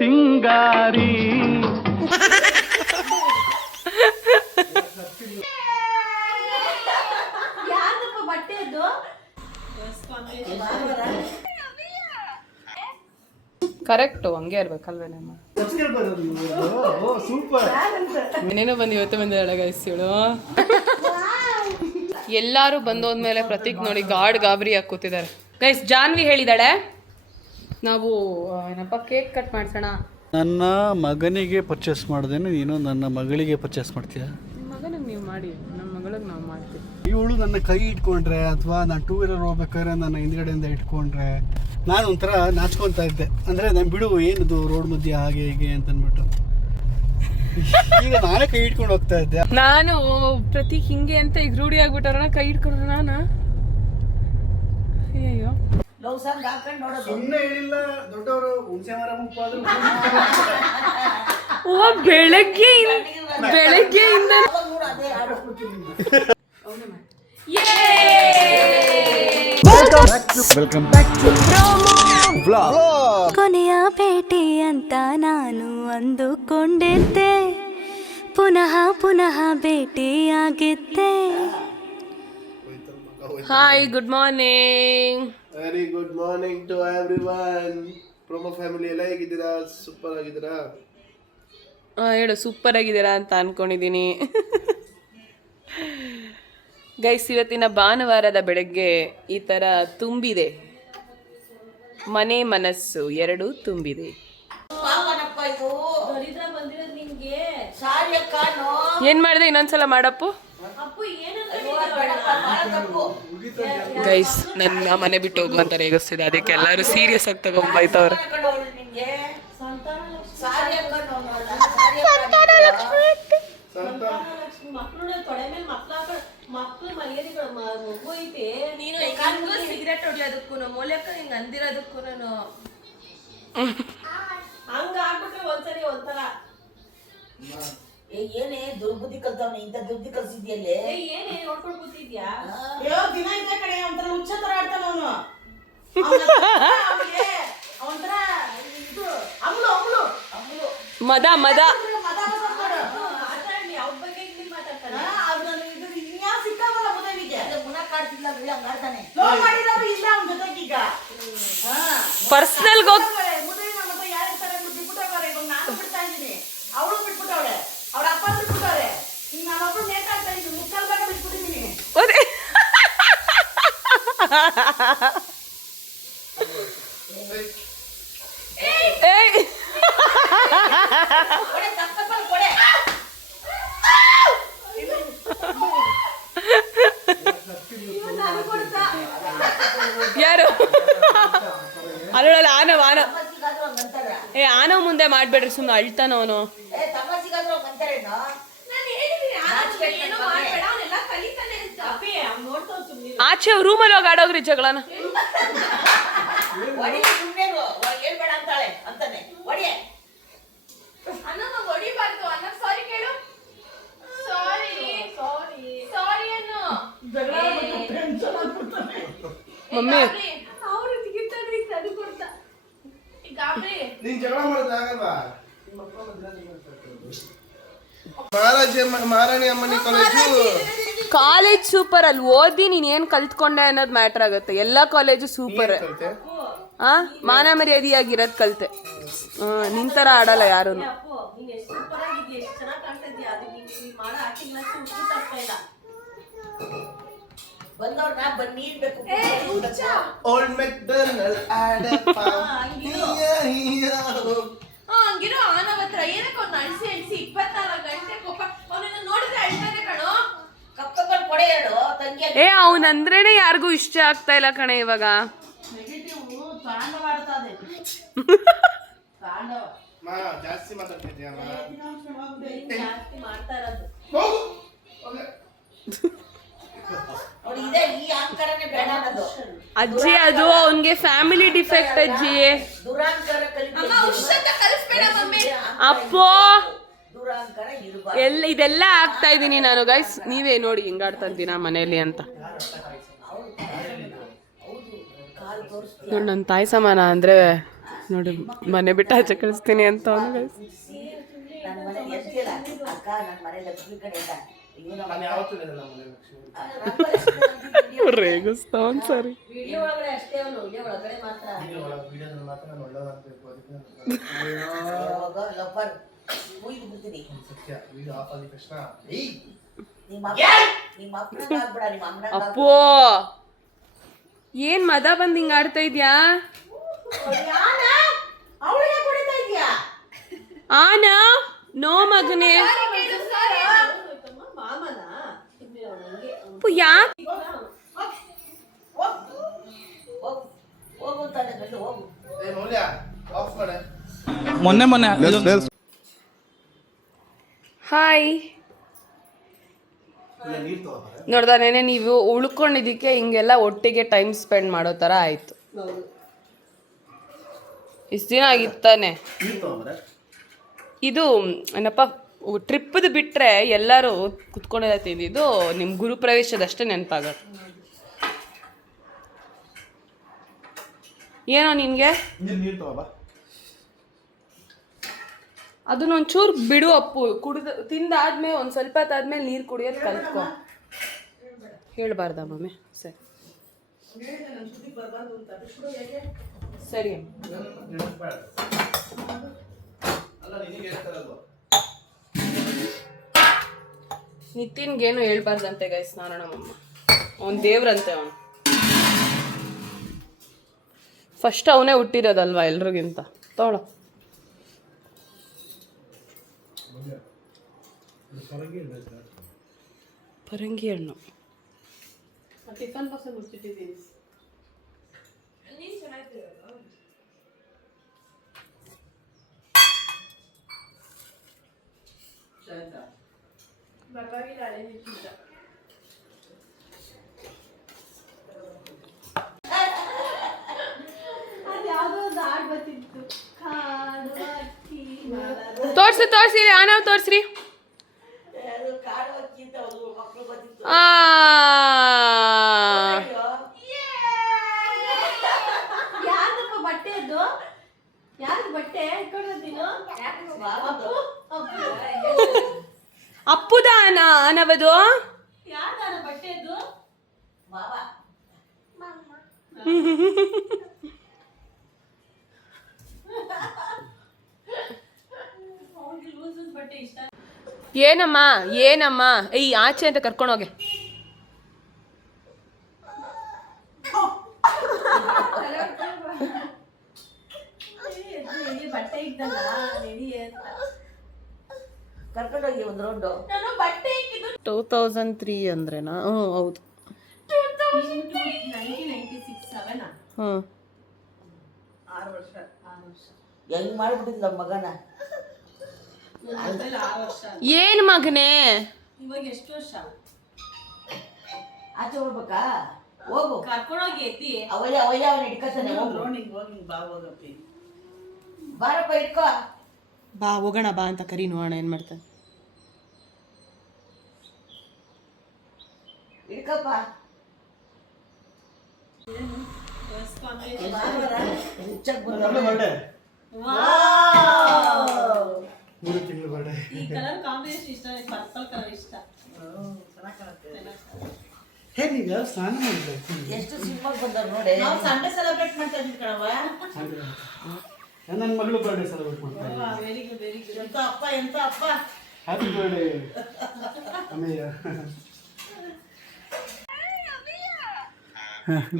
ಸಿಂಗಾರಿ. Correct ಹಂಗೆ ಇರ್ಬೇಕಲ್ವೇನಮ್ಮ. ಏನೇನೋ ಬಂದು ಇವತ್ತು ಬಂದಿದ್ದಾಳೆ ಗೈಸ್ ಇವಳು. ಎಲ್ಲರೂ ಬಂದೋದ್ಮೇಲೆ ಪ್ರತೀಕ್ ನೋಡಿ ಗಾಬರಿಯಾಗಿ ಕೂತಿದ್ದಾರೆ ಗೈಸ್. ಜಾನ್ವಿ ಹೇಳಿದಾಳೆ ನಾವು ಏನಪ್ಪ ಕೇಕ್ ಕಟ್ ಮಾಡ್ಸೋಣ. ನನ್ನ ಮಗನಿಗೆ ಪರ್ಚೇಸ್ ಮಾಡ್ದೇನೆ ನೀನು ನನ್ನ ಮಗಳಿಗೆ ಪರ್ಚೇಸ್ ಮಾಡ್ತೀಯ. ಮಗನಿಗೆ ನೀವು ಮಾಡಿ, ನಮ್ಮ ಮಗಳಿಗೆ ನಾವು ಮಾಡ್ತೀವಿ. ಇವಳು ನನ್ನ ಕೈ ಇಟ್ಕೊಂಡ್ರೆ ಅಥವಾ ನಾನು ಟೂ ವೀಲರ್ ಹೋಗ್ಬೇಕಾದ್ರೆ ನನ್ನ ಹಿಂದ್ಗಡೆಯಿಂದ ಇಟ್ಕೊಂಡ್ರೆ ನಾನು ಒಂಥರ ನಾಚ್ಕೊತಾ ಇದ್ದೆ. ಅಂದರೆ ನಾನು ಬಿಡು ಏನದು ರೋಡ್ ಮಧ್ಯೆ ಹಾಗೆ ಹೀಗೆ ಅಂತ ಅಂದ್ಬಿಟ್ಟು ಈಗ ನಾನೇ ಕೈ ಇಟ್ಕೊಂಡು ಹೋಗ್ತಾ ಇದ್ದೆ. ನಾನು ಪ್ರತೀಕ್ ಹಿಂಗೆ ಅಂತ ಈಗ ರೂಢಿ ಆಗ್ಬಿಟ್ಟಾರ ಕೈ ಇಟ್ಕೊಂಡ್ರೆ ನಾನು ಅಯ್ಯೋ ಸುಮ್ಮನೆ ಹೇಳಿಲ್ಲ ದೊಡ್ಡವರು ಹುಣಸೆ ಮರ ಮುಪ್ಪಾದ್ರು ಬೆಳಗ್ಗೆಯಿಂದ ವೆಲ್ಕಮ್ ಬ್ಯಾಕ್ ಟು ಕೊನೆಯ ಭೇಟಿ ಅಂತ ನಾನು ಅಂದುಕೊಂಡಿದ್ದೆ, ಪುನಃ ಪುನಃ ಭೇಟಿಯಾಗಿದ್ದೆ. Hi good morning. Very good morning to everyone. Promo family ಎಲ್ಲ ಹೇಗಿದ್ದೀರಾ? ಸೂಪರ್ ಆಗಿದ್ದೀರಾ? ಹೇಳು ಸೂಪರ್ ಆಗಿದ್ದೀರಾ ಅಂತ ಅನ್ಕೊಂಡಿದ್ದೀನಿ ಗೈಸ್. ಇವತ್ತಿನ ಭಾನುವಾರದ ಬೆಳಗ್ಗೆ ಈ ಥರ ತುಂಬಿದೆ, ಮನೆ ಮನಸ್ಸು ಎರಡೂ ತುಂಬಿದೆ. ಏನ್ ಮಾಡಿದೆ ಇನ್ನೊಂದ್ಸಲ ಮಾಡಪ್ಪು ಗೈಸ್. ನನ್ನ ಮನೆ ಬಿಟ್ಟು ಹೋಗುವಂತ ರೇಗಿಸ್ತಿದೆ, ಅದಕ್ಕೆ ಎಲ್ಲರೂ ಸೀರಿಯಸ್ ಆಗಿ ತಗೊಂಡ್ಬೈತವ್ರೆ. ಮಕ್ಕಳು ಮರ್ಯಾದೆಗಳು ಮಗು ಐತೆ. ನೀನು ಸಿಗರೇಟ್ ಹೊಡಿಯೋದಕ್ಕೂ ಮೂಲಕ ಹಿಂಗ ಅಂದಿರೋದಕ್ಕೂ ನಾನು ಹಂಗ ಆಗ್ಬಿಟ್ರೆ ಒಂದ್ಸರಿ ಒಂಥರ ಏನೇ ದುರ್ಬುದ್ಧಿ ಕಲ್ತವನ ಇಂತ ದುರ್ಬುದ್ಧಿ ಕಲ್ಸಿದ್ಯಲ್ಲೇ. ಏನೇ ನೋಡ್ಕೊಂಡು ಕೂತಿದ್ಯಾ? ದಿನ ಇದ್ದ ಕಡೆ ಒಂಥರ ಹುಚ್ಚ ತರ ಆಡ್ತಾನ ಅವನು. ಅವನಂತರ ಇದು ಅಮ್ಲು ಅಮ್ಲು ಅಮ್ಲು ಮದ ಮದ ಮಾತಾಡಿ ಅವ್ರ ಬಗ್ಗೆ ಇಲ್ಲಿ ಮಾತಾಡ್ತಾನೆ. ಸಿಕ್ಕಾವಲ್ಲ ಮುದವಿಗೆ ಮುನಕ್ ಆಡ್ತಿಲ್ಲ ಬಿಡ ಹಂಗಾಡ್ತಾನೆ. ಲೋ ಮಾಡಿದವರು ಇಲ್ಲ ಅವನ ಜೊತೆಗೆ ಈಗ ಪರ್ಸನಲ್ ಮುದವಿ ನಮ್ಮ ಹತ್ರ ಯಾರು ಇರ್ತಾರೆ ಬಿಟ್ಬಿಟ್ಟವ್ರೆ. ಇವಾಗ ನಾನು ಬಿಡ್ತಾ ಇದ್ದೀನಿ, ಅವಳು ಬಿಟ್ಬಿಟ್ಟವಳೆ, ಅವ್ರ ಅಪ್ಪ ಬಿಟ್ಬಿಟ್ಟವ್ರೆ. ಈಗ ನಾನೊಬ್ರು ನೇತಾಡ್ತಾ ಇದ್ದೀನಿ, ಮುಕ್ಕಾಲ್ ಭಾಗ ಬಿಟ್ಬಿಟ್ಟಿದ್ದೀನಿ. ಯಾರು ಅಲ್ಲ ಆನವ್ ಆನವ್ ಆನವ್ ಮುಂದೆ ಮಾಡ್ಬೇಡ್ರಿ, ಸುಮ್ಮನೆ ಅಳ್ತಾನ ಅವನು. ಆಚೆ ರೂಮಲ್ಲಿ ಹೋಗಿ ಆಡೋಗ್ರಿ ಜಗಳನ. ಮಮ್ಮಿ ನೀನ್ ಜಗಳ ಮಾಡೋದು ಆಗಲ್ವಾ? ಮಹಾರಾಣಿ ಅಮ್ಮನಿ ಕಾಲೇಜ್ ಸೂಪರ್. ಅಲ್ಲಿ ಓದಿ ನೀನ್ ಏನ್ ಕಲ್ತ್ಕೊಂಡೆ ಅನ್ನೋದು ಮ್ಯಾಟರ್ ಆಗುತ್ತೆ. ಎಲ್ಲಾ ಕಾಲೇಜು ಸೂಪರ್. ಮಾನ ಮರ್ಯಾದೆಯಾಗಿರೋದ್ ಕಲ್ತೆ. ನಿಂತರ ಆಡಲ್ಲ ಯಾರು. ಬಂದವ್ರನ್ನ ಬನ್ನಿ ಇರ್ಬೇಕು. ಓಲ್ಡ್ ಮೆಕ್ಡೊನಾಲ್ಡ್ ಆಡಪ್ಪ ಹಂಗಿರೋ ಆನವ ಹತ್ರ ಏನಕ್ಕೆ ಅವ್ನ ಅಳಿಸಿ 24 ಗಂಟೆ ಕೋಪ. ಅವನನ್ನ ನೋಡಿದ್ರೆ ಅಳ್ತಾನೆ ಕಣೋ. ಕಪ್ಪಲ್ ಕೊಡೆ ಹೇಳು ತಂಗಿ. ಅವನಂದ್ರೇನೆ ಯಾರಿಗೂ ಇಷ್ಟ ಆಗ್ತಾ ಇಲ್ಲ ಕಣೆ ಇವಾಗ. ತಾಂಡವ ಆಡ್ತಾದೆ ತಾಂಡವ. ಜಾಸ್ತಿ ಮಾತಾಡ್ತಿದ್ಯಾ? ಜಾಸ್ತಿ ಮಾಡ್ತಾ ಇರೋದು. ಅಜ್ಜಿ ಅದು ಅವನ್ಗೆ ಫ್ಯಾಮಿಲಿ ಡಿಫೆಕ್ಟ್ ಅಜ್ಜಿ. ಅಪ್ಪೋ ಇದೆಲ್ಲ ಆಗ್ತಾ ಇದೀನಿ ನಾನು ಗೈಸ್. ನೀವೇ ನೋಡಿ ಹಿಂಗಾಡ್ತಾ ಇದ್ದೀನ ಮನೇಲಿ ಅಂತ. ನೋಡಿ ನನ್ನ ತಾಯಿ ಸಮಾನ ಅಂದ್ರೆ ನೋಡಿ ಮನೆ ಬಿಟ್ಟು ಆಚೆ ಕಳಿಸ್ತೀನಿ ಅಂತ ಅವನು ಗೈಸ್. ನನ್ನ ಮನೆ ಎದ್ದಿಲ್ಲ ಅಕ್ಕ, ನನ್ನ ಮನೆ ಲಕ್ಷ್ಮಿ ಕಡೆ ಇಲ್ಲ. ಅಯ್ಯೋ, ನಮ್ಮ ನಾನು ಯಾವತ್ತೂ ಇರಲಿಲ್ಲ ಮನೆ ಲಕ್ಷ್ಮಿ. ರೇಗಿಸ್ತಾವನ್ ಸರಿ. ವಿಡಿಯೋ ಒಳಗಡೆ ಅಷ್ಟೇ ಅವನು, ವಿಡಿಯೋ ಒಳಗಡೆ ಮಾತ್ರ. ವಿಡಿಯೋದಲ್ಲಿ ಮಾತ್ರ ನಾನು ಒಳ್ಳೆದಾಗಬೇಕು, ಅದಕ್ಕೆ ನಾನು ಲಬ್ಬರ್ ಮುಯ್ದು ಬಿಡ್ತೀನಿ. ಸತ್ಯ ವಿಡಿಯೋ ಆಫ್ ಆಗಿದ ತಕ್ಷಣ ನಿಮ್ಮ ಅಪ್ಪನ ಆಗ್ಬೇಡ, ನಿಮ್ಮ ಅಮ್ಮನ ಅಪ್ಪೋ ಏನ್ ಮದ ಬಂದ್ ಹಿಂಗ ಆಡ್ತಾ ಇದ್ಯಾ? ಅವಳಿಗೆ ಕುಡಿತಾ ಇದೀಯಾ? ಆನಾ ನೋ ಮಗನೇ. ಮಾಮನ ಅಪ್ಪು ಯಾಕೆ ಹೋಗು ತಾನೆ ಗಂಡು, ಹೋಗು. ಏ ಮೌಲ್ಯ ಆಫ್ ಮಾಡೆ. ಮೊನ್ನೆ ಹಾಯ್ ನೀರು ತಗೋಬಾರ. ನೋಡ್ದ ನೆನೆ ನೀವು ಉಳ್ಕೊಂಡಿದ್ದಕ್ಕೆ ಹಿಂಗೆಲ್ಲ ಒಟ್ಟಿಗೆ ಟೈಮ್ ಸ್ಪೆಂಡ್ ಮಾಡೋ ಥರ ಆಯಿತು. ಇಷ್ಟು ದಿನ ಆಗಿತ್ತಾನೆ. ನೀರು ತಗೋಬಾರ. ಇದು ಏನಪ್ಪ ಟ್ರಿಪ್ಪದು ಬಿಟ್ಟರೆ ಎಲ್ಲರೂ ಕುತ್ಕೊಂಡೆಲ್ಲ ತಿಂದಿದ್ದು ನಿಮ್ಮ ಗುರುಪ್ರವೇಶದಷ್ಟೇ ನೆನಪಾಗತ್ತೆ. ಏನೋ ನಿನಗೆ ನೀರು ತಗೋಬಾ. ಅದನ್ನೊಂಚೂರು ಬಿಡು ಅಪ್ಪು. ತಿಂದಾದ್ಮೇಲೆ ಒಂದು ಸ್ವಲ್ಪ ಹೊತ್ತಾದ್ಮೇಲೆ ನೀರು ಕುಡಿಯೋದು ಕಲ್ತ್ಕೊ. ಹೇಳ್ಬಾರ್ದ ಮಮ್ಮಿ? ಸರಿ ಸರಿ ಅಲ್ಲ ನಿನಗೆ ಹೇಳ್ತಾರಲ್ವ. ನಿತಿನ್ಗೇನು ಹೇಳ್ಬಾರ್ದಂತೆ ಗೈಸ್. ನಾನು ನಮ್ಮಮ್ಮ ಅವನು ದೇವ್ರಂತೆ. ಅವನು ಫಸ್ಟ್ ಅವನೇ ಹುಟ್ಟಿರೋದಲ್ವಾ ಎಲ್ರಿಗಿಂತ. ತಗೊಳ್ಳೋ ಪರಂಗಿ ಹಣ್ಣು. ಟಿಫನ್ ಬಾಕ್ಸ್ ಮುಚ್ಚಿಟ್ಟಿದ್ದೀನಿ. ತೋರ್ಸಿ ಆನವ್ ತೋರ್ಸ್ರಿ. ಕಾಡು ಹಕ್ಕಿಂತ ಮಕ್ಕಳು ಬಂದಿತ್ತು. ಯಾರಪ್ಪ ಬಟ್ಟೆ ಅದು? ಯಾರು ಬಟ್ಟೆ ಇಟ್ಕೊಂಡಿದ್ದೀನೋ? ಅಪ್ಪುದಾನ ಆನವದು. ಯಾರ್ದಾನ ಬಟ್ಟೆ ಅದು? ಮಾವ ಅವ್ನಿಗೆ ಲೂಸ್ ಬಟ್ಟೆ ಇಷ್ಟ. ಏನಮ್ಮ ಏನಮ್ಮ ಈ ಆಚೆ ಅಂತ ಕರ್ಕೊಂಡೋಗೆ. ಬಟ್ಟೆ ಇದ್ದಲ್ಲ ನೆಡಿ ಅಂತ ಕರ್ಕೊಂಡೋಗಿ ಒಂದು ರೌಂಡು. ನಾನು ಬಟ್ಟೆ ಇಕ್ಕಿದ್ದು 2003 ಅಂದ್ರೇನಾ? ಹ್ಞೂ ಹೌದು. 1996 ಹ್ಞೂ 6 ವರ್ಷ. ಹೆಂಗ್ ಮಾಡ್ಬಿಟ್ಟಿದ್ಲ ಮಗನ. ನನ್ನ 6 ವರ್ಷ. ಏನು ಮಗನೇ? ಇವಾಗ ಎಷ್ಟು ವರ್ಷ? ಆಚೆ ಹೋಗ್ಬೇಕಾ? ಹೋಗು. ಕರ್ಕೊಂಡೋಗಿ ಎತ್ತಿ. ಅವಯ್ಯ ಅವನ್ನ ಇಟ್ಕೊತಾನೆ. ಹೋಗು. ಬಾರಪ್ಪ ಇಟ್ಕೋ. ಬಾ ಹೋಗೋಣ ಬಾ ಅಂತ ಕರಿ ನೋಡೋಣ ಏನು ಮಾಡ್ತಾನೆ. ಇಟ್ಕಪ್ಪ. ಹುಚ್ಚಾಗ್ ಬಂದವ್ನೆ. Birthday wow! 3 ತಿಂಗಳು ಬರ್ಡೇ. ಈ ಕಲರ್ ಕಾಂಬಿನೇಷನ್ ಇಷ್ಟ, ಪರ್ಪಲ್ ಕಲರ್ ಇಷ್ಟ. ಹೇ ನೀಗ ಸ್ನಾನ ಮಾಡಬೇಕು. ಎಷ್ಟು ಸಿಂಪಲ್ ಬಂದವ್ರು ನೋಡಿ. ನಾವು ಸಂಡೇ ಸೆಲೆಬ್ರೇಟ್ ಮಾಡ್ತಾ ಇದ್ವಿ ಕಣವ. ನನ್ನ ಮಗಳು ಬರ್ಡೇ ಸೆಲೆಬ್ರೇಟ್ ಮಾಡ್ತಾರೆ. Very good very good. ಎಂತ ಅಪ್ಪ. Happy birthday Ameya.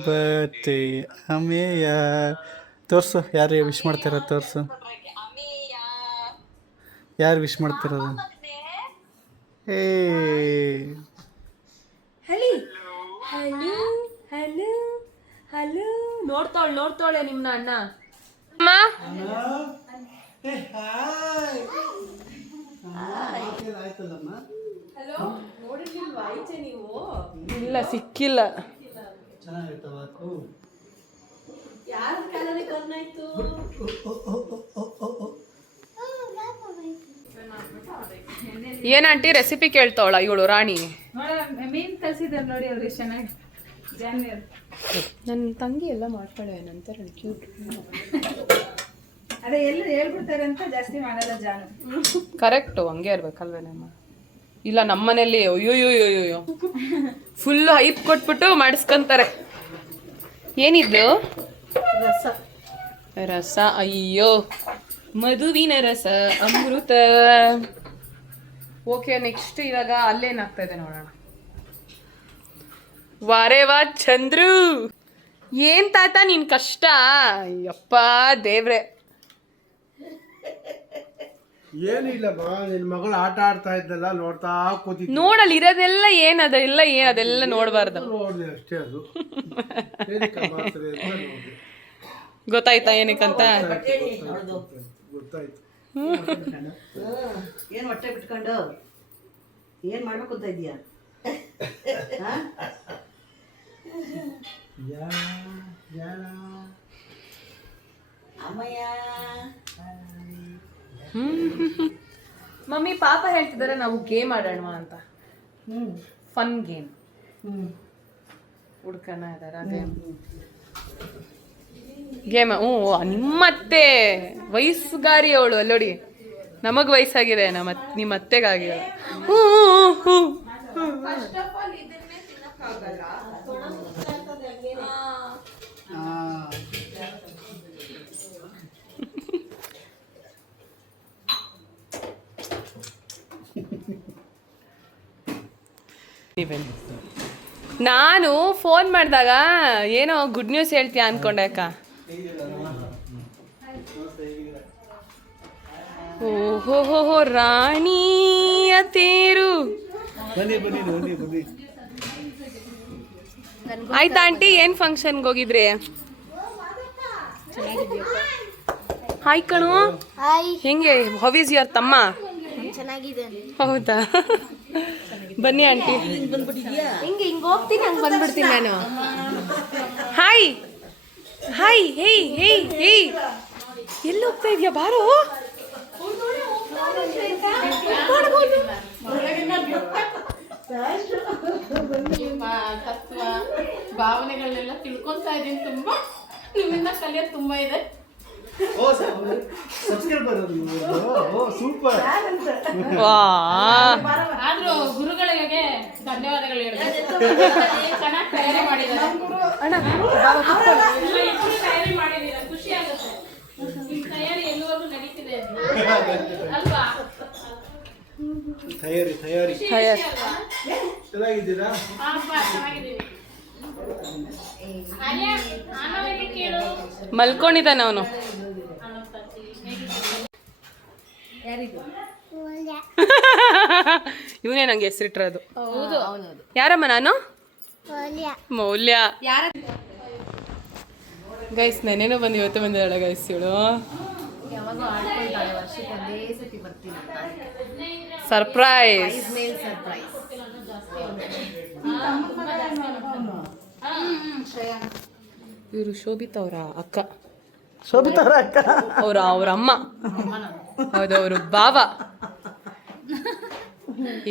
Birthday Ameya. ತೋರ್ಸು ಯಾರು ವಿಶ್ ಮಾಡ್ತಾರ. ತೋರ್ಸು ಯಾರು ವಿಶ್ ಮಾಡ್ತಿರೋದು. ಏ ಹಲೋ ಹಲೋ ಹಲೋ ಹಲೋ. ನೋಡ್ತಾಳೆ ನಿಮ್ನ ಅಣ್ಣ. ಅಮ್ಮ ಆಯ್ತಲ್ಲಮ್ಮ. ಹಲೋ, ನೋಡಿರ್ಲಿಲ್ವಾ ಆಯ್ತೆ ನೀವು? ಇಲ್ಲ ಸಿಕ್ಕಿಲ್ಲ. ಚೆನ್ನಾಗಿರ್ತವ. ಯಾರ ಕಲರ್ ಕರ್ನ್ ಆಯ್ತು? ಏನಂಟಿ ರೆಸಿಪಿ ಕೇಳ್ತಾವಳ ಇವಳು ರಾಣಿ. ಮೀನ್ ಕಲ್ಸಿದ್ದಾರೆ ನೋಡಿ ಅವ್ರಿಗೆ ಚೆನ್ನಾಗಿ. ನನ್ನ ತಂಗಿ ಎಲ್ಲ ಮಾಡ್ತಾಳೆ ನಂತರ ಕ್ಯೂಟ್. ಅದೇ ಎಲ್ಲ ಹೇಳ್ಬಿಡ್ತಾರೆ ಅಂತ ಜಾಸ್ತಿ ಮಾಡಲ್ಲ ಜಾನು. ಕರೆಕ್ಟು, ಹಂಗೆ ಇರ್ಬೇಕಲ್ವೇನಮ್ಮ? ಇಲ್ಲ ನಮ್ಮನೇಲಿ ಅಯ್ಯೋಯ್ಯೋಯ್ಯೋ ಫುಲ್ ಹೈಪ್ ಕೊಟ್ಬಿಟ್ಟು ಮಾಡಿಸ್ಕೊಂತಾರೆ. ಏನಿದ್ದು? ರಸ. ಅಯ್ಯೋ, ಮಧುವಿನ ರಸ, ಅಮೃತ. ಓಕೆ, ನೆಕ್ಸ್ಟ್ ಇವಾಗ ಅಲ್ಲೇನಾಗ್ತಾ ಇದೆ ನೋಡೋಣ. ವಾರೇ ವಾ ಚಂದ್ರು, ಏನ್ ತಾತ ನಿನ್ ಕಷ್ಟ? ಅಯ್ಯಪ್ಪ ದೇವ್ರೆ. ಏನಿಲ್ಲಮ್ಮ, ನಿನ್ ಮಗಳು ಆಟ ಆಡ್ತಾ ಇದ್ದಲ್ಲ, ನೋಡ್ತಾ ಕೂತಿದ್ದೆ. ನೋಡಲ್ಲಿ ಇರೋದೆಲ್ಲ ಅದೆಲ್ಲ ನೋಡ್ಬಾರ್ದು. ನೋಡಿದೆ ಅಷ್ಟೇ, ಅದು ಏನಕ್ಕಮ್ಮ ಆ ಥರ ಅಂತ ನೋಡ್ದೆ. ಗೊತ್ತಾಯ್ತಾ ಏನಕ್ಕಂತ? ಗೊತ್ತಾಯ್ತು. ಏನ್ ಹೊಟ್ಟೆ ಬಿಟ್ಕೊಂಡು ಏನ್ ಮಾಡ್ಬೇಕು ಅಂತ ಇದೀಯಾ? ಅಮ್ಮಯ್ಯ ಮಮ್ಮಿ ಪಾಪ ಹೇಳ್ತಿದ್ದಾರೆ ನಾವು ಗೇಮ್ ಆಡೋಣ ಅಂತ. ಫನ್ ಗೇಮ್ ಹುಡ್ಕಣ ಇದಾರ ಗೇಮ್. ನಿಮ್ಮತ್ತೆ ವಯಸ್ಸುಗಾರಿ ಅವಳು ಅಲ್ಲೋಡಿ. ನಮಗ್ ವಯಸ್ಸಾಗಿದೆ, ನಿಮ್ಮ ಅತ್ತೆಗಾಗಿದೆ. ನಾನು ಫೋನ್ ಮಾಡಿದಾಗ ಏನೋ ಗುಡ್ ನ್ಯೂಸ್ ಹೇಳ್ತೀಯ ಅನ್ಕೊಂಡೆ ಅಕ್ಕ. ಓಹೋ ರಾಣಿಯ ತೇರು. ಆಯ್ತಾ ಆಂಟಿ, ಏನ್ ಫಂಕ್ಷನ್ಗೆ ಹೋಗಿದ್ರಿ? ಹಾಯ್ ಕಣು, ಹೆಂಗೆ? ಹೌ ಇಸ್ ಯುವರ್ ತಮ್ಮ? ಹೌದಾ, ಬನ್ನಿ ಆಂಟಿ. ಹಿಂಗೆ ಹೋಗ್ತೀನಿ, ಹಂಗೆ ಬಂದ್ಬಿಡ್ತೀನಿ ನಾನು. ಹಾಯ್ ಹಾಯ್, ಹೇಯ್ ಹೇಯ್ ಹೇಯ್, ಎಲ್ಲಿ ಹೋಗ್ತಾ ಇದೆಯಾ? ಬಾರೋ. ತತ್ವ ಭಾವನೆಗಳನ್ನೆಲ್ಲ ತಿಳ್ಕೊಂತಾ ಇದ್ದೀನಿ. ತುಂಬಾ ನಿಮ್ಮಿಂದ ಕಲಿಯೋದು ತುಂಬಾ ಇದೆ. ಸೂಪರ್. ಆದ್ರೂ ಗುರುಗಳಿಗೆ ಧನ್ಯವಾದಗಳು ಹೇಳ್ಬೇಕು. ಚೆನ್ನಾಗಿ ತಯಾರಿ ಮಾಡಿದ್ದಾರೆ. ತಯಾರಿ ಮಾಡಿದ್ದೀರ, ಖುಷಿ ಆಗುತ್ತೆ. ನಿಮ್ ತಯಾರಿ ಎಲ್ಲಿವರೆಗೂ ನಡೀತಿದೆ ಅಲ್ವಾ? ತಯಾರಿ ಚೆನ್ನಾಗಿದ್ದೀರಾ? ಚೆನ್ನಾಗಿದ್ದೀವಿ. ಮಲ್ಕೊಂಡಿದ್ದಾನ ಅವನು. ಇವನೇ ನಂಗೆ ಹೆಸರಿಟ್ಟಿರೋದು. ಯಾರಮ್ಮ ನಾನು? ಮೌಲ್ಯ. ಗೈಸ್ ನೆನೇನೋ ಬಂದು ಇವತ್ತು ಬಂದಿದ್ದಾಳೆ ಗೈಸ್ ಇವಳು. ಸರ್ಪ್ರೈಸ್. ಇವರು ಶೋಭಿತಾ ಅವರ ಅಕ್ಕ. ಅವ್ರ ಅಮ್ಮ. ಹೌದು, ಅವರು ಬಾವ.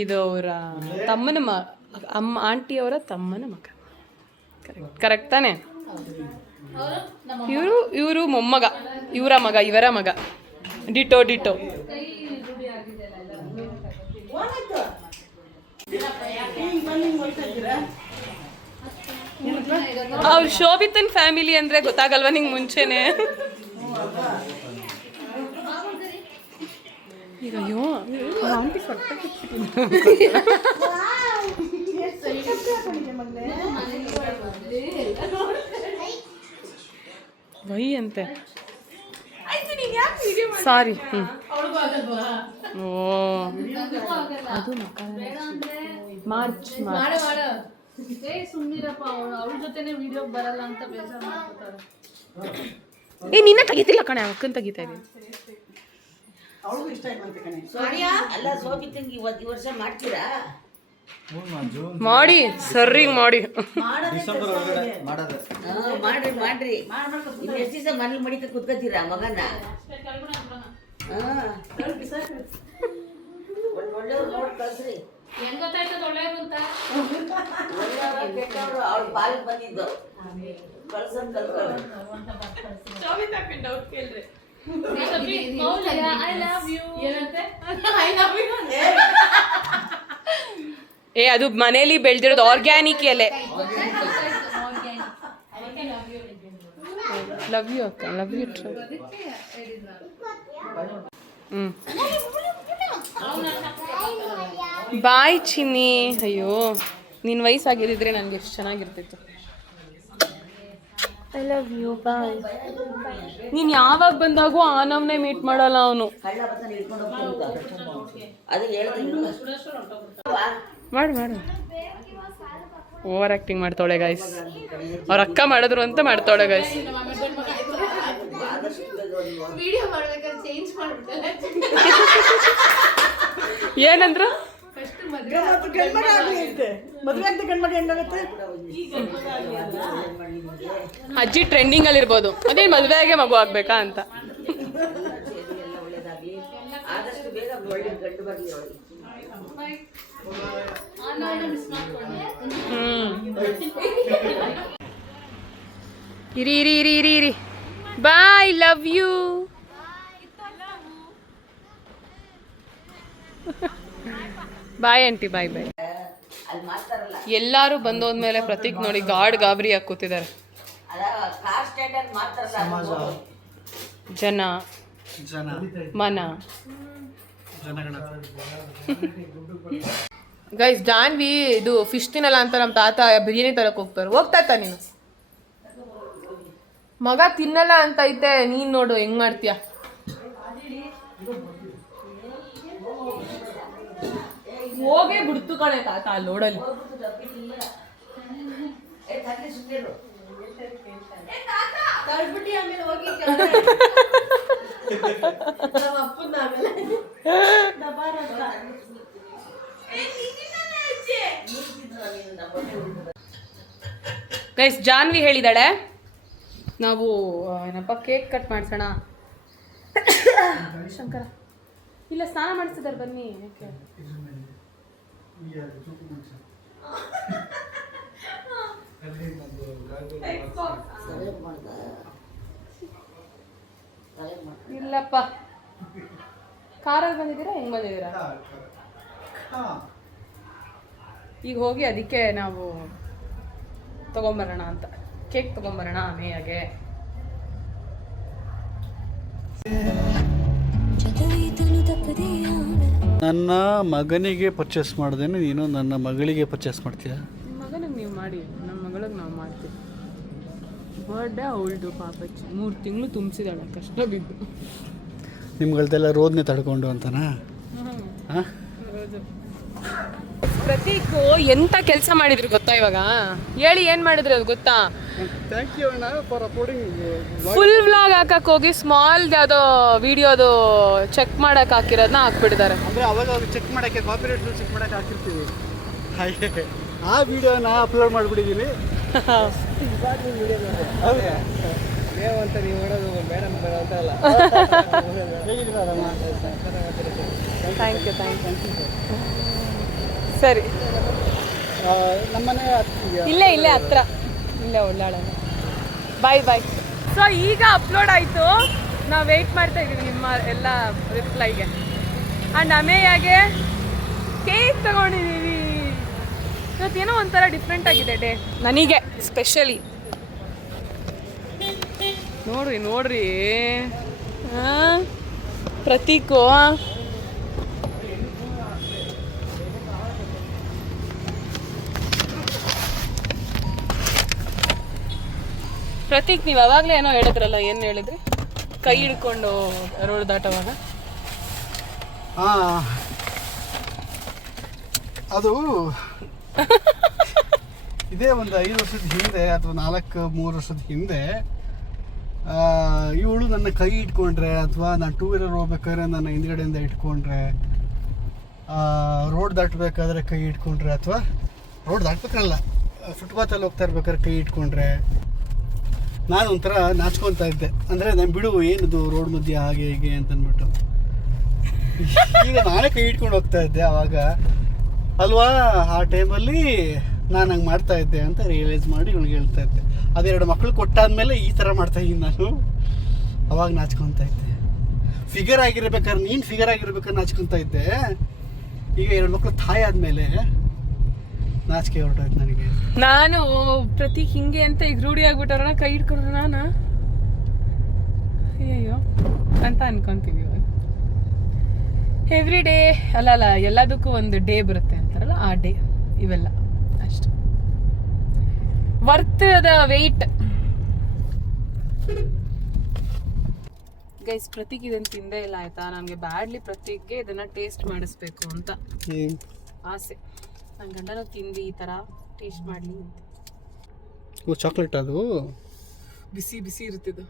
ಇದು ಅವರ ತಮ್ಮನ ಅಮ್ಮ, ಆಂಟಿ ಅವರ ತಮ್ಮನ ಮಗ. ಕರೆಕ್ಟ್ ತಾನೆ? ಇವರು ಮೊಮ್ಮಗ, ಇವರ ಮಗ. ಡಿಟೋ. ಅವ್ರು ಶೋಭಿತನ್ ಫ್ಯಾಮಿಲಿ ಅಂದ್ರೆ ಗೊತ್ತಾಗಲ್ವಾ ನಿಂಗೆ ಮುಂಚೆನೆ? ಈಗ ಅಯ್ಯೋ ಆಂಟಿ ವೈ ಅಂತೆ. ಸಾರಿ. ಓ ಅದು ಮಾರ್ಚ್. ಸುಮ್ಮನಿರಪ್ಪ, ಅವಳ ಜೊತೆನೆ ವಿಡಿಯೋ ಬರಲ್ಲ ಅಂತ ಬೇಜಾರು ಮಾಡ್ಕೊತಾರೆ. ನಿನ್ನ ತೆಗಿತಿಲ್ಲ ಕಣೆ, ಅಕ್ಕನ್ ತೆಗಿತಾ ಇದೆ. ಅಲ್ಲ ಸೋಬಿತಂಗಿ ಈ ವರ್ಷ ಮಾಡ್ತೀರಾ? ಮಾಡಿ ಸರ್ರಿಂಗ್ ಮಾಡಿ. ಮಾಡ್ರಿ. ಇನ್ನು ಎಷ್ಟು ದಿವಸ ಮನೇಲಿ ಮಡಿಕ ಕುತ್ಕೋತೀರಾ ಮಗನ? ಒಳ್ಳೆಯವ್ರು ನೋಡಿ ಕಳ್ಸ್ರಿ. ಹೆಂಗ್ ಗೊತ್ತಾಯ್ತದ ಒಳ್ಳೆಯವ್ರು ಅಂತ? ಕೆಟ್ಟವ್ರು ಅವ್ಳ ಬಾಲಿಗೆ ಬಂದಿದ್ದು ಕಳ್ಸಂತ ಕಲ್ಕೊಳ್ಳಿ. ಐ ಲವ್ ಯು ಏನಂತೆ ಐ ಲವ್ ಯು ಏ ಅದು ಮನೇಲಿ ಬೆಳೆದಿರೋದು ಆರ್ಗ್ಯಾನಿಕ್ ಎಲೆ. ಲವ್ ಯು ಅಕ್ಕ, ಲವ್ ಯು. ಬಾಯ್ ಚಿನ್ನಿ. ಅಯ್ಯೋ ನಿನ್ನ ವಯಸ್ಸಾಗಿರಿದ್ರೆ ನನಗೆ ಎಷ್ಟು ಚೆನ್ನಾಗಿರ್ತಿತ್ತು. ಐ ಲವ್ ಯು, ಬಾಯ್. ನೀನು ಯಾವಾಗ ಬಂದಾಗೂ ಆನವ್ನೇ ಮೀಟ್ ಮಾಡಲ್ಲ ಅವನು. ಮಾಡು ಮಾಡು. ಓವರ್ ಆಕ್ಟಿಂಗ್ ಮಾಡ್ತಾಳೆ ಗೈಸ್. ಅವ್ರ ಅಕ್ಕ ಮಾಡಿದ್ರು ಅಂತ ಮಾಡ್ತಾಳೆ ಗೈಸ್. ವಿಡಿಯೋ ಮಾಡ್ಬೇಕಾದ್ರೆ ಚೇಂಜ್ ಮಾಡ್ಬಿಡ್ತಾರೆ. ಏನಂದ್ರು? ಅಜ್ಜಿ ಟ್ರೆಂಡಿಂಗ್ ಅಲ್ಲಿ ಇರ್ಬೋದು, ಅದೇ ಮದುವೆಗೆ ಮಗು ಆಗ್ಬೇಕಾ ಅಂತ. ಇರಿ ಇರಿ ಇರಿ ಇರಿ ಇರಿ. ಬಾಯ್, ಲವ್ ಯು. ಬಾಯ್ ಆಂಟಿ, ಬಾಯ್ ಬಾಯ್. ಎಲ್ಲಾರು ಬಂದೋದ್ಮೇಲೆ ಪ್ರತೀಕ್ ನೋಡಿ ಗಾಬರಿ ಆಗಿ ಕೂತಿದ್ದಾರೆ. ಜನ ಮನ ಗೈಸ್. ಜಾನ್ವಿ ಇದು ಫಿಶ್ ತಿನ್ನಲ್ಲ ಅಂತ ನಮ್ಮ ತಾತ ಬಿರಿಯಾನಿ ತರಕ್ ಹೋಗ್ತಾರೆ. ಹೋಗ್ತಾ ನೀನು ಮಗ ತಿನ್ನಲ್ಲ ಅಂತ ಐತೆ, ನೀನ್ ನೋಡು ಹೆಂಗ್ ಮಾಡ್ತೀಯ. ಹೋಗೇ ಬಿಡ್ತು ಕಣೆ ತಾತ ಅಲ್ಲಿ ನೋಡಲ್ಲಿ. ಗೈಸ್ ಜಾನ್ವಿ ಹೇಳಿದಾಳೆ ನಾವು ಏನಪ್ಪ ಕೇಕ್ ಕಟ್ ಮಾಡ್ಸೋಣ. ಶಂಕರ ಇಲ್ಲ, ಸ್ನಾನ ಮಾಡಿಸಿದಾರೆ ಬನ್ನಿ. ಯಾಕೆ ಇಲ್ಲಪ್ಪ, ಕಾರಲ್ಲಿ ಬಂದಿದ್ದೀರಾ ಹೆಂಗ್ ಬಂದಿದ್ದೀರಾ? ಈಗ ಹೋಗಿ ಅದಕ್ಕೆ ನಾವು ತಗೊಂಬರೋಣ ಅಂತ, ಕೇಕ್ ತಗೊಂಬರೋಣ ಮೇಯಾಗೆ. ನನ್ನ ಮಗನಿಗೆ ಪರ್ಚೇಸ್ ಮಾಡ್ದೇನೆ ನೀನು ನನ್ನ ಮಗಳಿಗೆ ಪರ್ಚೇಸ್ ಮಾಡ್ತೀಯಾ? ಮಗನಿಗೆ ನೀವು ಮಾಡಿ, ನಮ್ಮ ಮಗಳಿಗೆ ನಾವು ಮಾಡ್ತೀವಿ. ಬರ್ಡೇ ಅವಳ್ದು ಪಾಪಚ್ಚಿ 3 ತಿಂಗಳು ತುಂಬಿಸಿದಾಳೆ ಕಷ್ಟ ಬಿದ್ದು. ನಿಮ್ಗಳ್ದೆಲ್ಲ ರೋದನೆ ತಡ್ಕೊಂಡು ಅಂತನಾ? ಹಾಂ, ಪ್ರತೀಕು ಎಂತ ಕೆಲಸ ಮಾಡಿದ್ರು ಗೊತ್ತಾ ಇವಾಗ? ಹೇಳಿ ಏನು ಮಾಡಿದ್ರು ಅದು ಗೊತ್ತಾ? ಥ್ಯಾಂಕ್ ಯು ಅಣ್ಣ ಫಾರ್ ಅಪ್ಲೋಡಿಂಗ್. ಫುಲ್ ವ್ಲಾಗ್ ಹಾಕಕ್ಕೆ ಹೋಗಿ ಸ್ಮಾಲ್ ಯಾವುದೋ ವಿಡಿಯೋದು ಚೆಕ್ ಮಾಡಕ್ಕೆ ಹಾಕಿರೋದನ್ನ ಹಾಕ್ಬಿಟ್ಟಿದ್ದಾರೆ. ಅಂದರೆ ಅವಾಗ ಚೆಕ್ ಮಾಡೋಕ್ಕೆ ಕಾಪಿರೈಟ್ ಚೆಕ್ ಮಾಡೋಕ್ಕೆ ಹಾಕಿರ್ತೀವಿ. ಹಾಗೆ ಆ ವಿಡಿಯೋನ ಅಪ್ಲೋಡ್ ಮಾಡಿಬಿಟ್ಟಿದ್ದೀನಿ. ಹೌದಾ? ಅಂತ ನೀವು ನೋಡೋದು ಮೇಡಮ್ ಅಂತ ಅಲ್ಲ. Thank you thank you. ಸರಿ, ನಮ್ಮನೆ ಇಲ್ಲೇ ಹತ್ರ, ಇಲ್ಲೇ ಒಳ್ಳಾಳ. ಬಾಯ್ ಬಾಯ್. ಸೊ ಈಗ ಅಪ್ಲೋಡ್ ಆಯಿತು, ನಾವು ವೆಯ್ಟ್ ಮಾಡ್ತಾ ಇದ್ದೀವಿ ನಿಮ್ಮ ಎಲ್ಲ ರಿಪ್ಲೈಗೆ. ಆ್ಯಂಡ್ ಅಮೇಯಾಗೆ ಕೇಕ್ ತಗೊಂಡಿದ್ದೀವಿ. ಇವತ್ತೇನೋ ಒಂಥರ ಡಿಫ್ರೆಂಟ್ ಆಗಿದೆ ಡೇ ನನಗೆ ಸ್ಪೆಷಲಿ. ನೋಡ್ರಿ ಪ್ರತೀಕು ಪ್ರತೀಕ್ ನೀವು ಅವಾಗಲೇ ಏನೋ ಹೇಳಿದ್ರಲ್ಲ, ಏನು ಹೇಳಿದ್ರಿ? ಕೈ ಹಿಡ್ಕೊಂಡು ರೋಡ್ ದಾಟವಾಗ. ಅದು ಇದೇ ಒಂದು 5 ವರ್ಷದ ಹಿಂದೆ ಅಥವಾ 3 ವರ್ಷದ ಹಿಂದೆ ಇವಳು ನನ್ನ ಕೈ ಇಟ್ಕೊಂಡ್ರೆ ಅಥವಾ ನಾನು 2 ವೀಲರ್ ಹೋಗ್ಬೇಕಾದ್ರೆ ನನ್ನ ಹಿಂದ್ಗಡೆಯಿಂದ ಇಟ್ಕೊಂಡ್ರೆ, ರೋಡ್ ದಾಟಬೇಕಾದ್ರೆ ಕೈ ಇಟ್ಕೊಂಡ್ರೆ, ಅಥವಾ ರೋಡ್ ದಾಟ್ಬೇಕಲ್ಲ ಫುಟ್ಪಾತಲ್ಲಿ ಹೋಗ್ತಾ ಇರ್ಬೇಕಾದ್ರೆ ಕೈ ಇಟ್ಕೊಂಡ್ರೆ ನಾನು ಒಂಥರ ನಾಚ್ಕೊತಾ ಇದ್ದೆ. ಅಂದರೆ ನಾನು ಬಿಡು ಏನದು ರೋಡ್ ಮಧ್ಯೆ ಹಾಗೆ ಹೀಗೆ ಅಂತಂದ್ಬಿಟ್ಟು. ಈಗ ನಾನೇ ಕೈ ಇಟ್ಕೊಂಡು ಹೋಗ್ತಾ ಇದ್ದೆ ಆವಾಗ ಅಲ್ವಾ. ಆ ಟೈಮಲ್ಲಿ ನಾನು ಹಂಗೆ ಮಾಡ್ತಾ ಇದ್ದೆ ಅಂತ ರಿಯಲೈಸ್ ಮಾಡಿ ಇವಳಿಗೆ ಹೇಳ್ತಾ ಇದ್ದೆ. ಅದು 2 ಮಕ್ಕಳು ಕೊಟ್ಟಾದ್ಮೇಲೆ ಈ ಥರ ಮಾಡ್ತಾಯಿದ್ದೀನಿ ನಾನು. ಅವಾಗ ನಾಚ್ಕೊತಾ ಇದ್ದೆ. ಫಿಗರ್ ಆಗಿರ್ಬೇಕಾದ್ರೆ ನೀನು ಫಿಗರ್ ಆಗಿರ್ಬೇಕಾದ್ರೆ ನಾಚ್ಕೊಂತ ಇದ್ದೆ. ಈಗ 2 ಮಕ್ಳು ತಾಯಿ ಆದಮೇಲೆ ನಾಚಿಕೆ ಹೊರಟೋಯ್ತು ನನಗೆ. ನಾನು ಪ್ರತೀಕ್ ಹಿಂಗೆ ಅಂತ ಈಗ ರೂಢಿ ಆಗ್ಬಿಟ್ಟಾರ ಕೈ ಹಿಡ್ಕೊಂಡ್ರೆ ನಾನು ಅಯ್ಯೋ ಅಂತ ಅನ್ಕೊಂತೀವಿ. ಎವ್ರಿ ಡೇ ಅಲ್ಲ ಎಲ್ಲದಕ್ಕೂ ಒಂದು ಡೇ ಬರುತ್ತೆ ಅಂತಾರಲ್ಲ, ಆ ಡೇ ಇವೆಲ್ಲ ಅಷ್ಟು worth the wait. Guys, Prateek ಇದನ್ನ ತಿಂದೇ ಇಲ್ಲ ಆಯ್ತಾ. ನನಗೆ ಬ್ಯಾಡ್ಲಿ ಪ್ರತೀಕ್ಗೆ ಇದನ್ನ ಟೇಸ್ಟ್ ಮಾಡಿಸ್ಬೇಕು ಅಂತ ಆಸೆ. ನನ್ನ ಗಂಡನೂ ತಿಂದು ಈ ಥರ ಟೇಸ್ಟ್ ಮಾಡಲಿ ಅಂತ. ಓ, ಚಾಕ್ಲೇಟ್ ಅದು ಬಿಸಿ ಬಿಸಿ ಇರ್ತಿದ್ದು.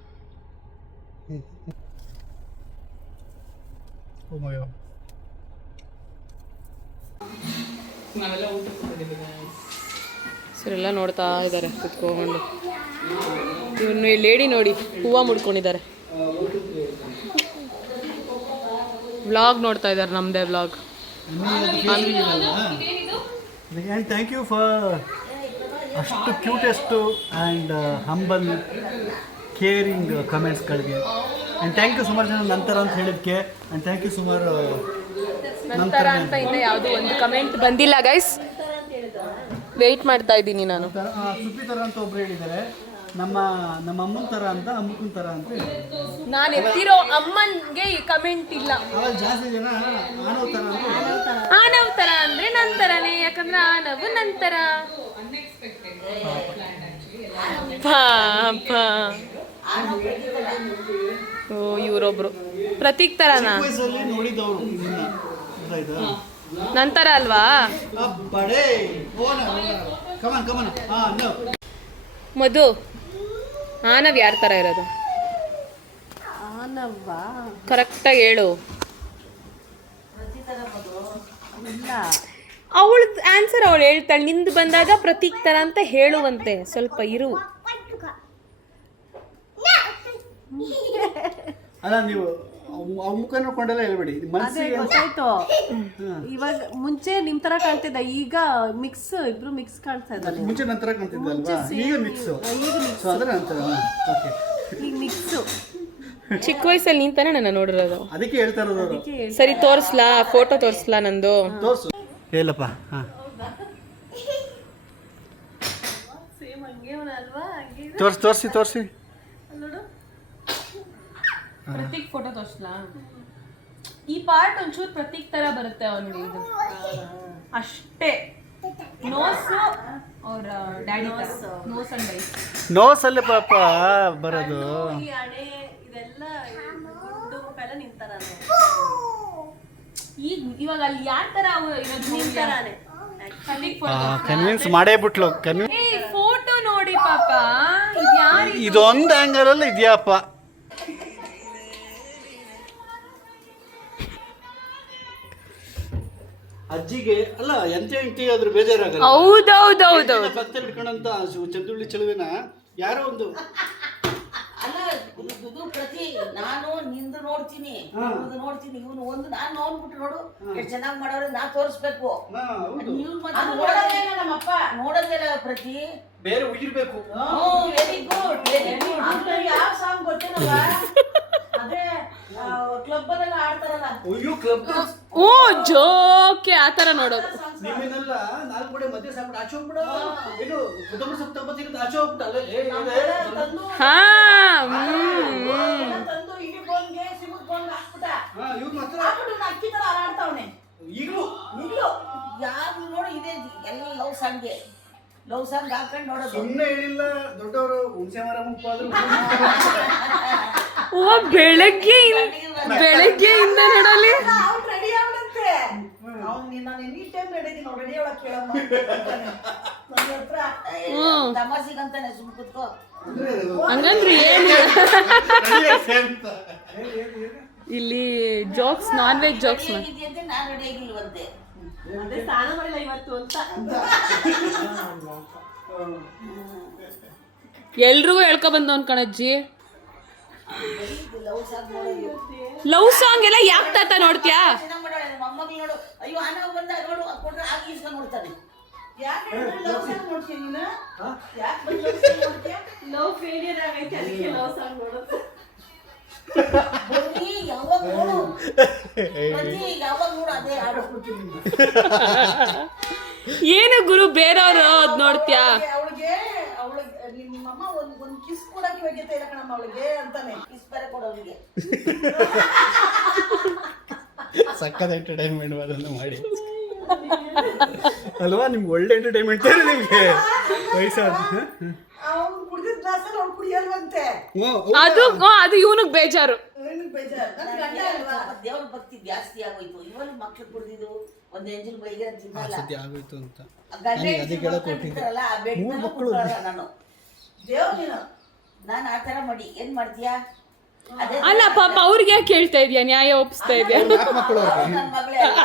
ನಾವೆಲ್ಲ ಊಟಕ್ಕೆ ಹೋಗಿದ್ದೀವಿ. ಸರ್ ಎಲ್ಲ ನೋಡ್ತಾ ಇದ್ದಾರೆ ಕುತ್ಕೊಂಡು. ಇವನು ಲೇಡಿ ನೋಡಿ ಹೂವು ಮುಡ್ಕೊಂಡಿದ್ದಾರೆ. ವ್ಲಾಗ್ ನೋಡ್ತಾ ಇದ್ದಾರೆ, ನಮ್ಮದೇ vlog. And thank you for ಅಷ್ಟು ಕ್ಯೂಟೆಸ್ಟು ಆ್ಯಂಡ್ ಹಂಬಲ್ ಕೇರಿಂಗ್ ಕಮೆಂಟ್ಸ್ಗಳಿಗೆ. ಆ್ಯಂಡ್ ಥ್ಯಾಂಕ್ ಯು ಸುಮಾರು ಜನ ನಂತರ ಅಂತ ಹೇಳಿದ್ದಕ್ಕೆ. ಆ್ಯಂಡ್ ಥ್ಯಾಂಕ್ ಯು ಸುಮಾರು ನಂತರ ಅಂತ ಇನ್ನೂ ಯಾವುದೂ ಒಂದು ಕಮೆಂಟ್ ಬಂದಿಲ್ಲ ಗೈಸ್. ವೆಯ್ಟ್ ಮಾಡ್ತಾ ಇದ್ದೀನಿ ನಾನು. ಸುಪ್ಪಿ ಥರ ಅಂತ ಒಬ್ರು ಹೇಳಿದ್ದಾರೆ, ನಮ್ಮ ಅಮ್ಮನ ಥರ ಅಂತ, ಅಮ್ಮಕ್ಕನ ಥರ ಅಂತ ಹೇಳಿದ್ದಾರೆ. ನಾನು ಎತ್ತಿರೋ ಅಮ್ಮನ್ಗೆ ಈ ಕಮೆಂಟ್ ಇಲ್ಲ. ಅವಾಗ ಜಾಸ್ತಿ ಜನ ಆನವ್ ಥರ ಅಂತ. ಆನವ್ ಥರ ಅಂದರೆ ನಂತರನೇ, ಯಾಕಂದ್ರೆ ಆನವ್ ನಂತರ. ಪಾಪ. ಓ, ಇವರೊಬ್ರು ಪ್ರತೀಕ್ ಥರನಾ? ವಯಸ್ಸಲ್ಲಿ ನೋಡಿದವರು ನಂತರ ಅಲ್ವಾ? ಮಧು, ಆನವ್ ಯಾರ ಥರ ಇರೋದು? ಕರೆಕ್ಟಾಗಿ ಹೇಳು. ಅವಳ ಆನ್ಸರ್ ಅವಳು ಹೇಳ್ತಾಳೆ. ನಿಂದು ಬಂದಾಗ ಪ್ರತೀಕ್ ಥರ ಅಂತ ಹೇಳುವಂತೆ. ಸ್ವಲ್ಪ ಇರು. ಅಲ್ಲ, ನೀವು ಮುಖ ನೋಡ್ಕೊಂಡೆಲ್ಲ ಹೇಳ್ಬೇಡಿ, ಮನಸ್ಸಿಗೆ ಗೊತ್ತಾಯ್ತು. ಇವಾಗ ಮುಂಚೆ ನಿಮ್ ತರ ಕಾಣ್ತಿದ್ದ, ಈಗ ಮಿಕ್ಸ್, ಇಬ್ರು ಮಿಕ್ಸ್ ಕಾಣ್ತಾ ಇದ್ದಾರೆ. ಮುಂಚೆ ನಂತರ ಕಾಣ್ತಿದ್ದಲ್ವಾ, ಈಗ ಮಿಕ್ಸ್. ಅಂದ್ರೆ ನಂತರ ಓಕೆ, ಈಗ ಮಿಕ್ಸ್. ಚಿಕ್ಕ ವಯಸ್ಸಲ್ಲಿ ನೀನ್ ತಾನೇ ನನ್ನ ನೋಡಿರೋದು, ಅದಕ್ಕೆ ಹೇಳ್ತಾ ಇರೋದು. ಸರಿ, ತೋರಿಸ್ಲಾ? ಫೋಟೋ ತೋರಿಸ್ಲಾ ನಂದು? ತೋರ್ಸು. ಹೇಳಪ್ಪ. ಹಾಂ, ತೋರಿಸಿ. ಪ್ರತೀಕ್ ಫೋಟೋ ತೋರಿಸ್ಲಾ? ಈ ಪಾರ್ಟ್ ಒಂಚೂರು ಪ್ರತೀಕ್ ತರ ಬರುತ್ತೆ ಅವನಿಗೆ. ಇದು ಅಷ್ಟೇ. ನೋಸ್ ಅವ್ರ ಡ್ಯಾಡಿ ನೋಸ್ ಅಂಡ್ ಐಸ್. ನೋಸಲ್ಲಿ ಪಾಪ ಬರೋದು. ಈ ಹಣೆ ಇದೆಲ್ಲ ಗುಂಡು ಮುಖ ಎಲ್ಲ ನಿಂತಾರಾನೆ. ಈಗ ಇವಾಗ ಅಲ್ಲಿ ಯಾರ ತರ ಇರೋದು ನಿಂತಾರಾನೆ. ಕನ್ವಿನ್ಸ್ ಮಾಡೇ ಬಿಟ್ಲು. ಫೋಟೋ ನೋಡಿ ಪಾಪ. ಇದು ಯಾರು? ಇದೊಂದು ಆಂಗಲ್ ಅಲ್ಲಿ ಇದೆಯಪ್ಪ. ಅಜ್ಜಿಗೆ ಅಲ್ಲ, ಎಂತ ಹೆಂಡತಿ ಆದ್ರೂ ಬೇಜಾರಾಗಲ್ಲ. ಹೌದೌದೌದು. ಭಕ್ತರು ಇಟ್ಕೊಂಡಂತ ಚಂದುಳ್ಳಿ ಚೆಲುವಿನ ಯಾರೋ ಒಂದು ಅಲ್ಲ, ಇದು ಪ್ರತಿ ನಾನು ನಿಂದು ನೋಡ್ತೀನಿ, ಇವನು ಒಂದು ನಾನು ನೋಡ್ಬಿಟ್ಟು ನೋಡು ಎಷ್ಟು ಚೆನ್ನಾಗಿ ಮಾಡೋರು, ನಾ ತೋರಿಸ್ಬೇಕು. ನೀವು ನಮ್ಮಪ್ಪ ನೋಡೋದಿಲ್ಲ ಪ್ರತಿ, ಬೇರೆ ಉಗಿರ್ಬೇಕು. ವೆರಿ ಗುಡ್, ಯಾವ ಸಾಂಗ್ ಗೊತ್ತೇನಲ್ಲ, ಅದೇ ಕ್ಲಬ್ ಅಲ್ಲೆಲ್ಲ ಆಡ್ತಾರಲ್ಲ. ಅಯ್ಯೋ, ಕ್ಲಬ್. ಓ, ಜೋಕೆ ಆ ತರ ನೋಡೋದು. ನಿಮ್ಮನ್ನೆಲ್ಲ 4 ಕಡೆ ಮಧ್ಯೆ ಸಾಕ್ಬಿಟ್ಟು ಆಚೆ ಹೋಗ್ಬಿಡ. ಏನು ಕುಟುಂಬ ಸಪ್ತಪತಿಯಿಂದ ಆಚೆ ಹೋಗ್ಬಿಟ್ಟು ಹಾ, ತಂದು ಇಡೀ ಬೋನ್ಗೆ ಸಿಮುಕ್ ಬೋನ್ಗೆ ಹಾಕ್ಬಿಟ್ಟ. ಇವ್ರು ಮಾತ್ರ ಹಾಕ್ಬಿಟ್ಟು ಅಕ್ಕಿ ತರ ಆಡ್ತಾವನೆ ಈಗಲೂ. ಯಾರು ನೋಡಿ ಇದೆ ಎಲ್ಲ ಲವ್ ಸಾಂಗ್ ಹಾಕೊಂಡು ನೋಡೋದು. ಸುಮ್ಮನೆ ಹೇಳಿಲ್ಲ ದೊಡ್ಡವರು, ಹುಣಸೆ ಮರ ಮುಪ್ಪಾದ್ರು. ಓ, ಬೆಳಗ್ಗೆಯಿಂದ ನೋಡಲಿ. ಅವ್ನು ರೆಡಿ ಅವನಂತೆ, ಅವ್ನು ನಾನು ಎನಿ ಟೈಮ್ ರೆಡಿ ಒಳಗೆ ಕೇಳಮ್ಮ ನನ್ನ ಹತ್ರ ತಮಾಸಿಗಂತಾನೆ ಸುಮ್ ಕುತ್ಕೋ. ಹಂಗಂದ್ರೆ ಏನು? ಇಲ್ಲಿ ಜೋಕ್ಸ್, ನಾನ್ ವೆಜ್ ಜೋಕ್ಸ್. ಹೇಗಿದ್ಯಂತೆ ನಾನು ರೆಡಿ ಆಗಿಲ್ವಂತೆ. ಅದೇ ಸ್ನಾನ ಮಾಡಿಲ್ಲ ಇವತ್ತು ಅಂತ. ಎಲ್ರಿಗೂ ಹೇಳ್ಕೊ ಬಂದು ಅನ್ಕಣಜ್ಜಿ. ಲವ್ ಸಾಂಗ್ ಎಲ್ಲ ಯಾಕೆ ತಾತ ನೋಡ್ತೀಯಾ? ಚೆನ್ನಾಗಿ ಮಾಡೋಳೆ ನಮ್ಮ ಮೊಮ್ಮಗಳು ನೋಡು. ಅಯ್ಯೋ, ಆನವ್ ಬಂದ ನೋಡು, ಕೊಟ್ರೆ ಆಗಿ ಇಸ್ಕೊಂಡು ನೋಡ್ತಾನೆ. ಯಾಕೆ ಲವ್ ಸಾಂಗ್ ನೋಡ್ತೀಯ ನೀನು? ಯಾಕೆ ಬಂದು ಲವ್ ಸಾಂಗ್ ನೋಡ್ತೀಯ? ಲವ್ ಫೇಲಿಯರ್ ಆಗೈತೆ, ಅದಕ್ಕೆ ಲವ್ ಸಾಂಗ್ ನೋಡೋದು. ಬರೀ ಯಾವಾಗ ನೋಡು ಯಾವಾಗ ನೋಡು ಅದೇ ಹಾಡು. ಏನು ಗುರು ಬೇರೆಯವ್ರು ಅದ್ ನೋಡ್ತ್ಯಾ? ಅವಳಿಗೆ ನಿಮ್ಮಮ್ಮ ಒಂದು ಕಿಸ್ ಕೊಡಕ್ಕೆ ಯೋಗ್ಯತೆ ಇಲ್ಲ ಕಣಮ್ಮ ಅವಳಿಗೆ ಅಂತಾನೆ. ಕಿಸ್ ಬೇರೆ ಕೊಡೋರಿಗೆ ಸಕ್ಕದ ಎಂಟರ್ಟೈನ್ಮೆಂಟ್ ಅದನ್ನು ಮಾಡಿ ಅಲ್ವಾ? ನಿಮ್ಗೆ ಒಳ್ಳೆ ಎಂಟರ್ಟೈನ್ಮೆಂಟ್ ಇದೆ ನಿಮಗೆ ವಯಸ್ಸಾದ. ಅವ್ನು ಕುಡಿದಿದ್ದ ಗ್ಲಾಸಲ್ಲಿ ಅವ್ಳು ಕುಡಿಯಲ್ವಂತೆ. ಅದು ಇವನಿಗೆ ಬೇಜಾರು. ದೇವ್ರ ಭಕ್ತಿ ಜಾಸ್ತಿ ಆಗೋಯ್ತು. ಇವಾಗ ಮಕ್ಳು ಕುಡಿದಿದ್ದು ಒಂದ್ ಎಂಜಿಲ್ ಬೈಗೆ ತಿನ್ನಲ್ಲ. ಸದ್ಯ ಆಗೋಯ್ತು ಅಂತ ಗಂಡ ಆ ಬೆಡ್ನಲ್ಲೂ ಕುತ್ಕೊಳ್ಳಲ್ಲ ನಾನು. ದೇವ್ರ ನೀನು ನಾನು ಆ ಥರ ಮಾಡಿ ಏನ್ ಮಾಡ್ತೀಯಾ? ಅಲ್ಲ ಪಾಪ ಅವ್ರಿಗೆ ಯಾಕೆ ಕೇಳ್ತಾ ಇದೀಯ? ನ್ಯಾಯ ಒಪ್ಪಿಸ್ತಾ ಇದೆಯಾ? ನನ್ನ ಮಗಳೇ ಅಲ್ಲ.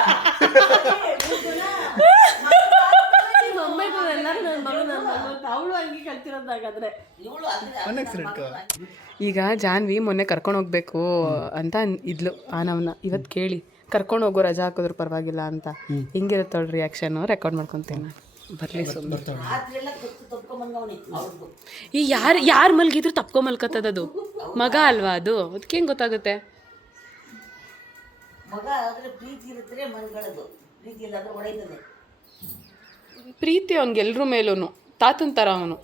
ಅವಳು ಹಂಗೆ ಕಲ್ತಿರೋದಾಗಾದ್ರೆ ಇವಳು ಈಗ ಜಾನ್ವಿ ಮೊನ್ನೆ ಕರ್ಕೊಂಡು ಹೋಗ್ಬೇಕು ಅಂತ ಇದ್ಲು ಆನವ್ನ. ಇವತ್ತು ಕೇಳಿ ಕರ್ಕೊಂಡು ಹೋಗೋ ರಜಾ ಹಾಕಿದ್ರು ಪರವಾಗಿಲ್ಲ ಅಂತ. ಹಿಂಗಿರುತ್ತೆ ಅವಳ ರಿಯಾಕ್ಷನ್ ರೆಕಾರ್ಡ್ ಮಾಡ್ಕೊತೀನಿ. ಬರ್ಲಿ ರಾತ್ರಿಯೆಲ್ಲ ತಪ್ಕೊಂಬಂದವನಿ ಅವ್ರದ್ದು. ಈ ಯಾರು ಮಲ್ಗಿದ್ರು ತಪ್ಕೊ ಮಲ್ಕತ್ತದದು. ಮಗ ಅಲ್ವಾ ಅದು, ಅದಕ್ಕೆ ಹೆಂಗೆ ಗೊತ್ತಾಗುತ್ತೆ? ಮಗ ಆದ್ರೆ ಪ್ರೀತಿ ಇರುತ್ತರೆ ಮನ್ಗಳದು, ಪ್ರೀತಿ ಇಲ್ಲ ಅಂದ್ರೆ ಹೊಡೆಯುತ್ತದೆ. ಪ್ರೀತಿ ಅವ್ನಿಗೆ ಎಲ್ರ ಮೇಲೂ ತಾತನ ಥರ ಅವನು.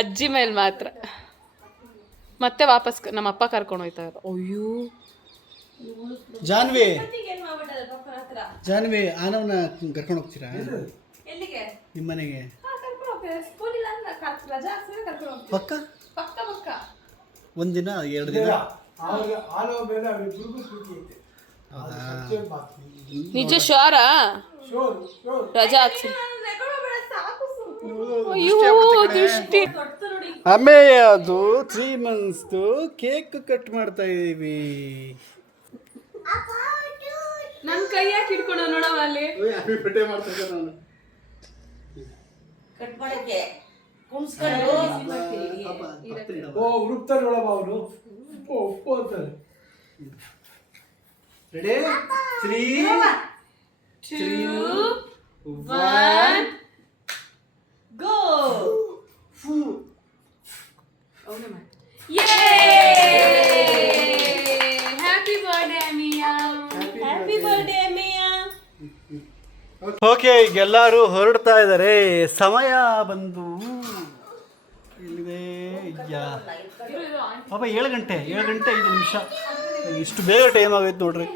ಅಜ್ಜಿ ಮೇಲೆ ಮಾತ್ರ. ಮತ್ತೆ ವಾಪಸ್ ನಮ್ಮಪ್ಪ ಕರ್ಕೊಂಡು ಹೋಯ್ತಾರೆ. ಅಯ್ಯೋ ಜಾನ್ವಿ ಜಾನ್ವಿ ಆನವ್ನ ಕರ್ಕೊಂಡು ಹೋಗ್ತೀರಾ ಎಲ್ಲಿಗೆ? ನಿಮ್ಮ ಮನೆಗೆ? ಸ್ಕೂಲ್ ಇಲ್ಲ ಅಂದ್ರೆ ರಜಾ ಹಾಕ್ಸಿದ್ರೆ ಕರ್ಕೊಂಡು ಹೋಗ್ತೀನಿ. ಪಕ್ಕ ಪಕ್ಕ ಪಕ್ಕ. ಒಂದಿನ 2 ದಿನ ನಿಜ ಶೋರಾ? ರಜಾ ಹಾಕ್ಸಿ. ಅಯ್ಯೋ ದೃಷ್ಟಿ. ಆಮೇಲೆ ಅದು 3 ಮಂತ್ಸ್ದು ಕೇಕ್ ಕಟ್ ಮಾಡ್ತಾ ಇದೀವಿ. ನನ್ನ ಕೈ ಯಾಕೆ ಹಿಡ್ಕೊಂಡು ನೋಡವ ಅಲ್ಲಿ? ಕಟ್ ಮಾಡಕ್ಕೆ ಕುಣಿಸ್ಕೊಂಡು ಹುಡುಕ್ತಾರೆ ನೋಡಮ್ಮ ಅವರು. ಉಪ್ಪು ಅಂತಾರೆ. Ready 3 2 1 go. Happy birthday Amiya. Happy birthday Amiya. Okay, ಈಗ ಎಲ್ಲರೂ ಹೊರಡ್ತಾ ಇದ್ದಾರೆ. ಸಮಯ ಬಂದು ಎಲ್ಲಿದೆ? ಪಾಪ 7 ಗಂಟೆ 5 ನಿಮಿಷ. ಇಷ್ಟು ಬೇಗ ಟೈಮ್ ಆಗೈತೆ ನೋಡ್ರಿ.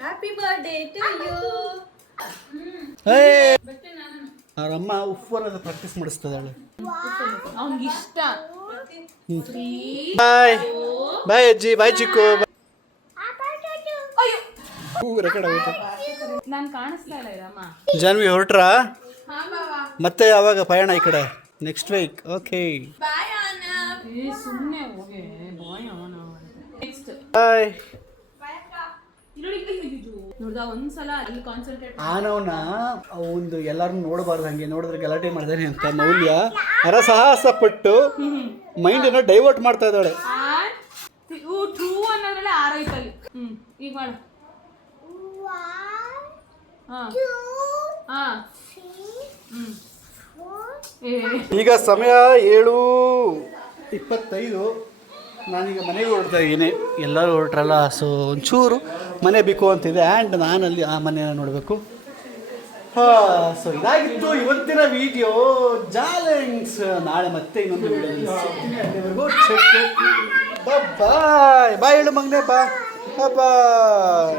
Happy birthday to you. ಅವ್ರಮ್ಮ ಉಪ್ಪು ಪ್ರಾಕ್ಟೀಸ್ ಮಾಡಿಸ್ತದಾಳೆ. ಅವ್ನಿಗೆ ಇಷ್ಟ. ಬಾಯ್ ಬಾಯ್ ಅಜ್ಜಿ, ಬಾಯ್ ಚಿಕ್ಕು. ರೆಕಾರ್ಡ್ ಆಗುತ್ತೆ. ನಾನು ಕಾಣಿಸ್ತಾ ಇಲ್ಲ ಇರಮ್ಮ. ಜಾನ್ವಿ ಹೊರಟ್ರಾ? ಮತ್ತೆ ಯಾವಾಗ ಪಯಣ ಈ ಕಡೆ? Next week. ಓಕೆ ಸುಮ್ಮನೆ ಹೋಗಿ ಬಾಯ್ ಅವನ. ನೆಕ್ಸ್ಟ್ ಬಾಯ್. ನೋಡ್ದ ಒಂದ್ಸಲ ಅಲ್ಲಿ ಕಾನ್ಸಂಟ್ರೇಟ್. ಆನವನ ಒಂದು ಎಲ್ಲಾರು ನೋಡಬಾರ್ದು, ಹಂಗೆ ನೋಡಿದ್ರೆ ಗಲಾಟೆ ಮಾಡ್ದಾನೆ ಅಂತ ಮೌಲ್ಯ ಹರಸಾಹಸ ಪಟ್ಟು ಮೈಂಡ್ ಏನೋ ಡೈವರ್ಟ್ ಮಾಡ್ತಾ ಇದ್ದಾಳೆ. ಟ್ರೂ ಅನ್ನೋದ್ರಲ್ಲೇ ಆರೈತಲ್ಲಿ. ಈಗ ಮಾಡು. ಈಗ ಸಮಯ 7:25. ನಾನೀಗ ಮನೆಗೆ ಹೊರಡ್ತಾ ಇದ್ದೀನಿ. ಎಲ್ಲರೂ ಹೊರಟ್ರಲ್ಲ, ಸೊ ಒಂಚೂರು ಮನೆ ಬೇಕು ಅಂತಿದೆ. ಆ್ಯಂಡ್ ನಾನಲ್ಲಿ ಆ ಮನೆಯನ್ನು ನೋಡಬೇಕು. ಸೊ ಇದಾಗಿತ್ತು ಇವತ್ತಿನ ವಿಡಿಯೋ. ಜಾಲೆಂಟ್ಸ್ ನಾಳೆ ಮತ್ತೆ ಇನ್ನೊಂದು ವಿಡಿಯೋದಲ್ಲಿ ಸಿಗ್ತೀನಿ. ಅಲ್ಲಿವರೆಗೂ ಬಾಯ್ ಬಾಯ್ ಹೇಳು ಮಗನೆ. ಬಾಯ್ ಬಾಯ್.